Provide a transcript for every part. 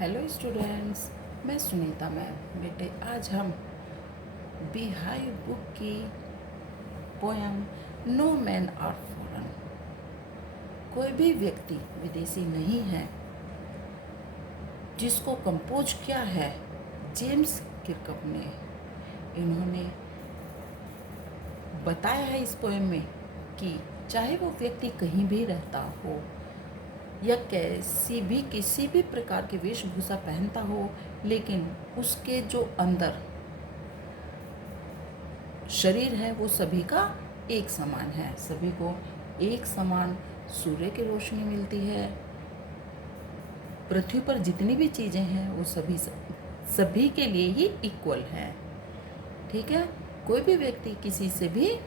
Hello students, मैं Sunita ma'am. बेटे आज हम बिहाई बुक की poem no man are foreign, कोई भी व्यक्ति विदेशी नहीं है, जिसको कंपोज किया है जेम्स किर्कप ने। इन्होंने बताया है इस पोयम में कि चाहे वो व्यक्ति कहीं भी रहता हो या किसी भी प्रकार की वेशभूषा पहनता हो, लेकिन उसके जो अंदर शरीर है वो सभी का एक समान है। सभी को एक समान सूर्य की रोशनी मिलती है। पृथ्वी पर जितनी भी चीज़ें हैं वो सभी के लिए ही इक्वल है। ठीक है, कोई भी व्यक्ति किसी से भी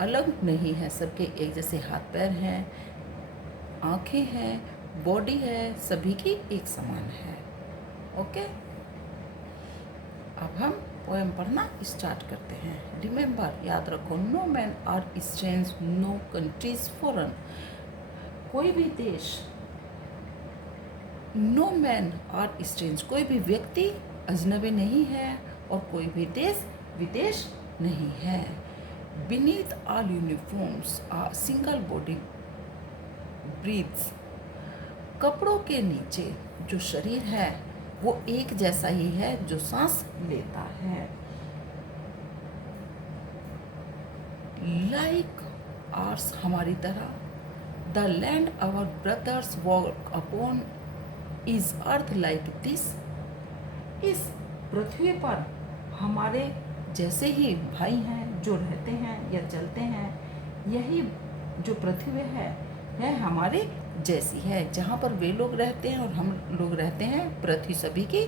अलग नहीं है। सबके एक जैसे हाथ पैर हैं, आँखें हैं, बॉडी है, सभी की एक समान है। ओके, अब हम पोएम पढ़ना स्टार्ट करते हैं। रिमेंबर, याद रखो, no man are strange, no countries foreign. कोई भी देश, नो मैन आर स्ट्रेंज, कोई भी व्यक्ति अजनबी नहीं है और कोई भी देश विदेश नहीं है। बीनीथ ऑल यूनिफॉर्म्स आ सिंगल बॉडी ब्रीथ्स, कपड़ों के नीचे जो शरीर है वो एक जैसा ही है जो सांस लेता है। लाइक आर्स, हमारी तरह, the land our brothers walk upon is earth like this, इस पृथ्वी पर हमारे जैसे ही भाई हैं जो रहते हैं या चलते हैं। यही जो पृथ्वी है हमारे जैसी है। जहाँ पर वे लोग रहते हैं और हम लोग रहते हैं, पृथ्वी सभी की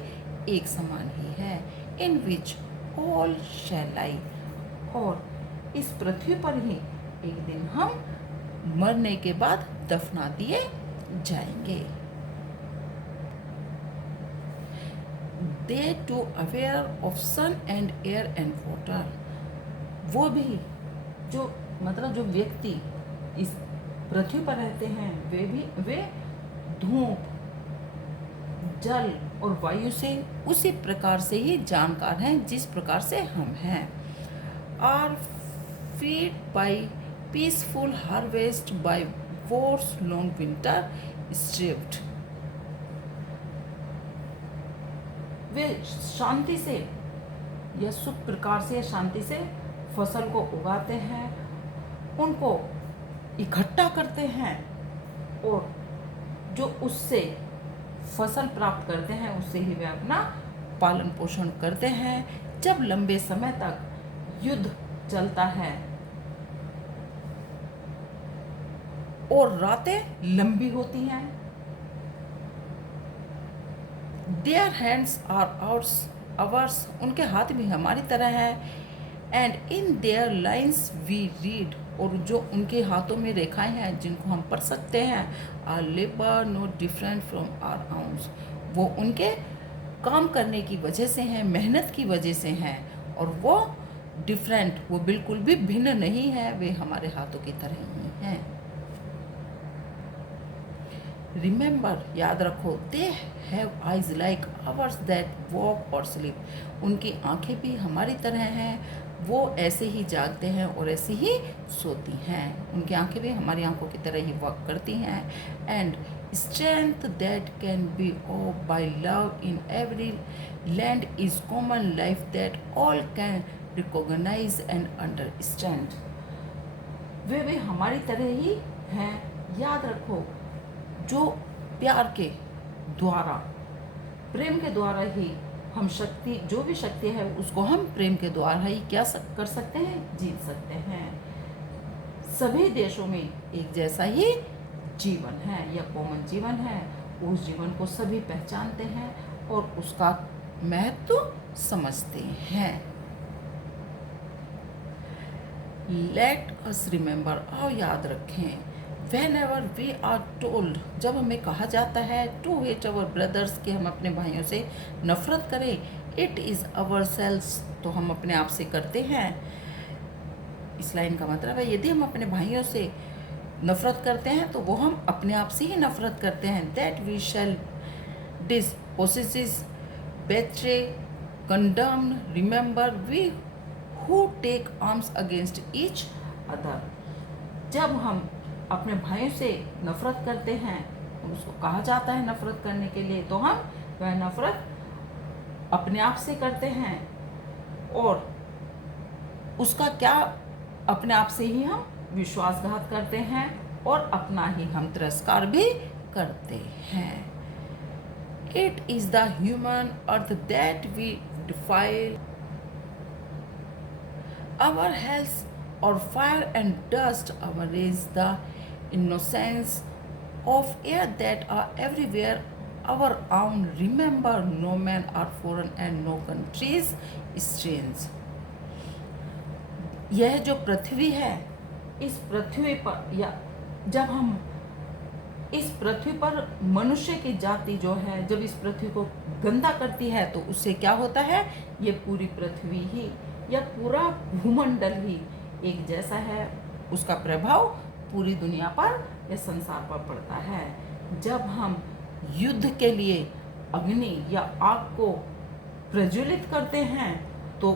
एक समान ही है। इन विच ऑल शैल लाई, और इस पृथ्वी पर ही एक दिन हम मरने के बाद दफना दिए जाएंगे। They too aware of sun and air and water, वो भी जो जो व्यक्ति इस पृथ्वी पर रहते हैं वे धूप, जल और वायु से उसी प्रकार से ही जानकार हैं जिस प्रकार से हम हैं। Are feed by peaceful harvest by wars long winter stripped, वे शांति से या सुख प्रकार से शांति से फसल को उगाते हैं, उनको इकट्ठा करते हैं और जो उससे फसल प्राप्त करते हैं उससे ही वे अपना पालन पोषण करते हैं। जब लंबे समय तक युद्ध चलता है और रातें लंबी होती हैं, देयर हैंड्स आर आवर्स, उनके हाथ भी हमारी तरह है। And in their lines we read, और जो उनके हाथों में रेखाएं हैं जिनको हम पढ़ सकते हैं, our labour no different from our arms, वो उनके काम करने की वजह से हैं, मेहनत की वजह से हैं, और वो डिफरेंट, वो बिल्कुल भी भिन्न नहीं है, वे हमारे हाथों की तरह ही हैं। रिमेंबर, याद रखो, they have eyes like ours that walk और स्लीप, उनकी आंखें भी हमारी तरह हैं, वो ऐसे ही जागते हैं और ऐसे ही सोती हैं। उनकी आंखें भी हमारी आंखों की तरह ही वर्क करती हैं। And strength that can be of by love in every land is common life that all can recognise and understand, वे भी हमारी तरह ही हैं। याद रखो, जो प्यार के द्वारा, प्रेम के द्वारा ही हम शक्ति, जो भी शक्ति है उसको हम प्रेम के द्वारा ही कर सकते हैं, जीत सकते हैं। सभी देशों में एक जैसा ही जीवन है या कॉमन जीवन है, उस जीवन को सभी पहचानते हैं और उसका महत्व समझते हैं। लेट अस रिमेंबर, आओ याद रखें, whenever we are told, जब हमें कहा जाता है to hate our brothers, कि हम अपने भाइयों से नफरत करें, it is ourselves, तो हम अपने आप से करते हैं। इस लाइन का मतलब है, यदि हम अपने भाइयों से नफरत करते हैं तो वो हम अपने आप से ही नफरत करते हैं। that we shall dispossesses, betray, condemn. Remember, we who take arms against each other. जब हम अपने भाइयों से नफरत करते हैं, उसको कहा जाता है नफरत करने के लिए, तो हम वह नफरत अपने आप से करते हैं और उसका क्या अपने आप से ही हम विश्वासघात करते हैं और अपना ही हम तिरस्कार भी करते हैं. It is the human earth that we defile. Our health or fire and dust, our rays, the innocence of air that are everywhere, our own. Remember, no man are foreign and no countries strange. यह जो पृथ्वी है, इस पृथ्वी पर या जब हम इस पृथ्वी पर मनुष्य की जाति जो है जब इस पृथ्वी को गंदा करती है तो उससे क्या होता है, ये पूरी पृथ्वी ही या पूरा भूमंडल ही एक जैसा है, उसका प्रभाव पूरी दुनिया पर या संसार पर पड़ता है. जब हम युद्ध के लिए अग्नि या आग को प्रज्वलित करते हैं तो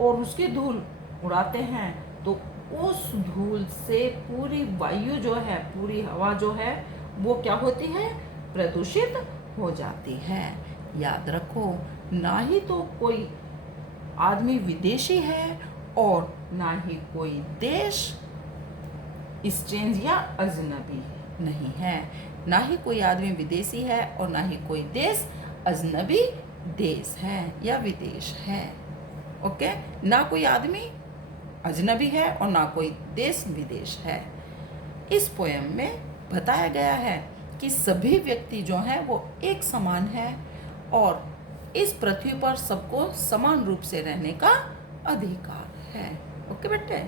और उसकी धूल उड़ाते हैं तो उस धूल से पूरी वायु जो है, पूरी हवा जो है वो क्या होती है, प्रदूषित हो जाती है. याद रखो, ना ही तो कोई आदमी विदेशी है और ना ही कोई देश स्ट्रेंज या अजनबी नहीं है. ना ही कोई आदमी विदेशी है और ना ही कोई देश अजनबी देश है या विदेश है. ओके, ना कोई आदमी अजनबी है और ना कोई देश विदेश है. इस पोएम में बताया गया है कि सभी व्यक्ति जो हैं वो एक समान है और इस पृथ्वी पर सबको समान रूप से रहने का अधिकार है. ओके बेटे.